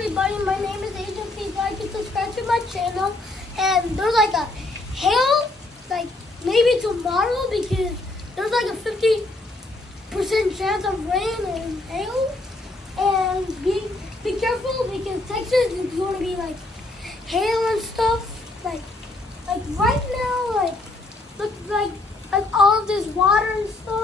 everybody, my name is Agent. Please like and subscribe to my channel. And there's like a hail, like maybe tomorrow, because there's like a 50% chance of rain and hail. And be careful, because Texas is going to be like hail and stuff. Like right now, like look like all of this water and stuff.